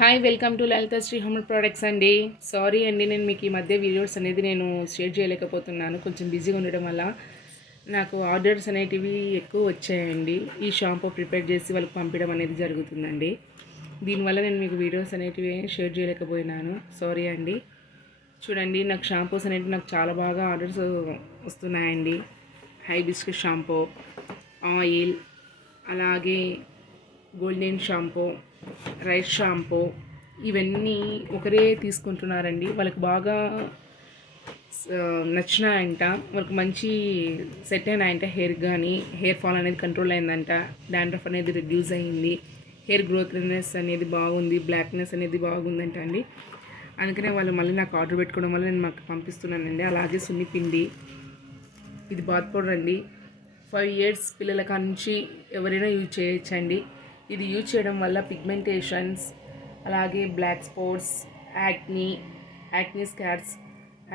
Hi welcome to Lalitha Sri home products అండి. Sorry అండి, నేను మీకు ఈ మధ్య వీడియోస్ అనేది నేను షేర్ చేయలేకపోతున్నాను. కొంచెం బిజీగా ఉండడం వల్ల నాకు ఆర్డర్స్ అనేటివి ఎక్కువ వచ్చాయండి. ఈ షాంపూ ప్రిపేర్ చేసి వాళ్ళకి పంపించడం అనేది జరుగుతుందండి. దీనివల్ల నేను మీకు వీడియోస్ అనేటివి షేర్ చేయలేకపోయినాను. సారీ అండి. చూడండి, నాకు షాంపూస్ అనేవి నాకు చాలా బాగా ఆర్డర్స్ వస్తున్నాయండి. హైబిస్కస్ షాంపూ, ఆయిల్, అలాగే గోల్డెన్ షాంపూ, రైస్ షాంపూ, ఇవన్నీ ఒకరే తీసుకుంటున్నారండి. వాళ్ళకి బాగా నచ్చినాయంట, వాళ్ళకి మంచి సెట్ అయినాయంట. హెయిర్ కానీ హెయిర్ ఫాల్ అనేది కంట్రోల్ అయిందంట, డాండ్రఫ్ అనేది రిడ్యూస్ అయ్యింది, హెయిర్ గ్రోత్నెస్ అనేది బాగుంది, బ్లాక్నెస్ అనేది బాగుందంట అండి. అందుకనే వాళ్ళు మళ్ళీ నాకు ఆర్డర్ పెట్టుకోవడం వల్ల నేను మాకు పంపిస్తున్నానండి. అలాగే సున్నిపిండి, ఇది బాత్ పౌడర్ అండి. 5 years పిల్లల నుంచి ఎవరైనా యూజ్ చేయొచ్చండి. ఇది యూజ్ చేయడం వల్ల పిగ్మెంటేషన్స్, అలాగే బ్లాక్ స్పాట్స్, యాక్నీ స్కార్స్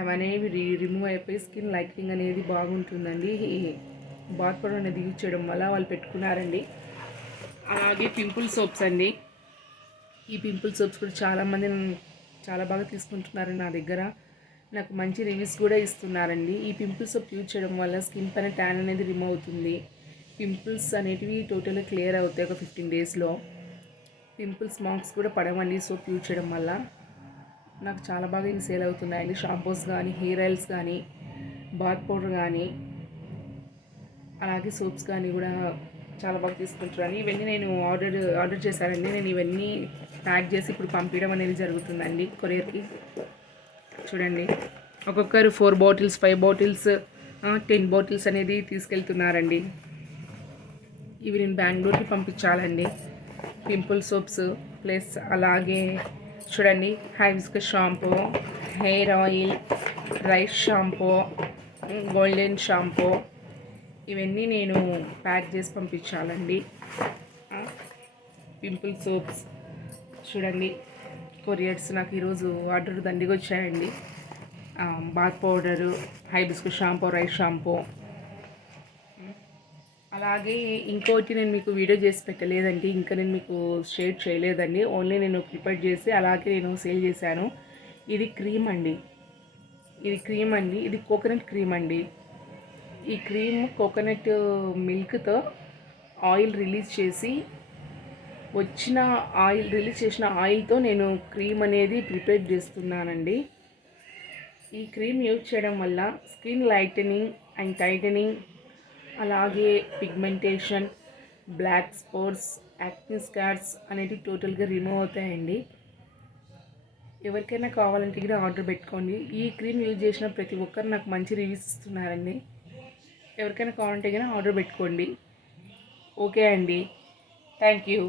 అవనేవి రిమూవ్ అయిపోయి స్కిన్ లైటింగ్ అనేది బాగుంటుందండి. ఈ బాత్ పౌడర్ అనేది యూజ్ చేయడం వల్ల వాళ్ళు పెట్టుకున్నారండి. అలాగే పింపుల్ సోప్స్ అండి. ఈ పింపుల్ సోప్స్ కూడా చాలామంది చాలా బాగా తీసుకుంటున్నారు నా దగ్గర. నాకు మంచి రివ్యూస్ కూడా ఇస్తున్నారండి. ఈ పింపుల్ సోప్ యూజ్ చేయడం వల్ల స్కిన్ పైన ట్యాన్ అనేది రిమూవ్ అవుతుంది. పింపుల్స్ అనేటివి టోటల్గా క్లియర్ అవుతాయి ఒక 15 daysలో. పింపుల్స్ మార్క్స్ కూడా పడవండి సోప్ యూజ్ చేయడం వల్ల. నాకు చాలా బాగా ఇవి సేల్ అవుతున్నాయండి. షాంపూస్ కానీ, హెయిర్ ఆయిల్స్ కానీ, బాత్ పౌడర్ కానీ, అలాగే సోప్స్ కానీ కూడా చాలా బాగా తీసుకుంటున్నాను. ఇవన్నీ నేను ఆర్డర్ చేశానండి. నేను ఇవన్నీ ప్యాక్ చేసి ఇప్పుడు పంపించడం అనేది జరుగుతుందండి కొరియర్కి. చూడండి, ఒక్కొక్కరు 4 bottles, 5 bottles, 10 bottles అనేది తీసుకెళ్తున్నారండి. ఇవి నేను బెంగళూరుకి పంపించాలండి. పింపుల్ సోప్స్ ప్లస్ అలాగే చూడండి, hibiscus shampoo, hair oil, rice shampoo, golden shampoo, ఇవన్నీ నేను ప్యాక్ చేసి పంపించాలండి. పింపుల్ సోప్స్ చూడండి, కొరియర్స్ నాకు ఈరోజు ఆర్డర్ దండిగా వచ్చాయండి. Bath powder, hibiscus shampoo, rice shampoo. అలాగే ఇంకోటి నేను మీకు వీడియో చేసి పెట్టలేదండి, ఇంకా నేను మీకు షేర్ చేయలేదండి. ఓన్లీ నేను ప్రిపేర్ చేసి అలాగే నేను సేల్ చేశాను. ఇది క్రీమ్ అండి. ఇది కోకోనట్ క్రీమ్ అండి. ఈ క్రీమ్ కోకోనట్ మిల్క్తో ఆయిల్ రిలీజ్ చేసిన ఆయిల్తో నేను క్రీమ్ అనేది ప్రిపేర్ చేస్తున్నానండి. ఈ క్రీమ్ యూజ్ చేయడం వల్ల స్కిన్ లైటనింగ్ అండ్ టైటనింగ్, అలాగే pigmentation, black spots, acne scars అనేవి టోటల్గా రిమూవ్ అవుతాయండి. ఎవరికైనా కావాలంటే కూడా ఆర్డర్ పెట్టుకోండి. ఈ క్రీమ్ యూజ్ చేసిన ప్రతి ఒక్కరు నాకు మంచి రివ్యూస్ ఇస్తున్నారండి. ఎవరికైనా కావాలంటే కూడా ఆర్డర్ పెట్టుకోండి. ఓకే అండి, థ్యాంక్ యూ.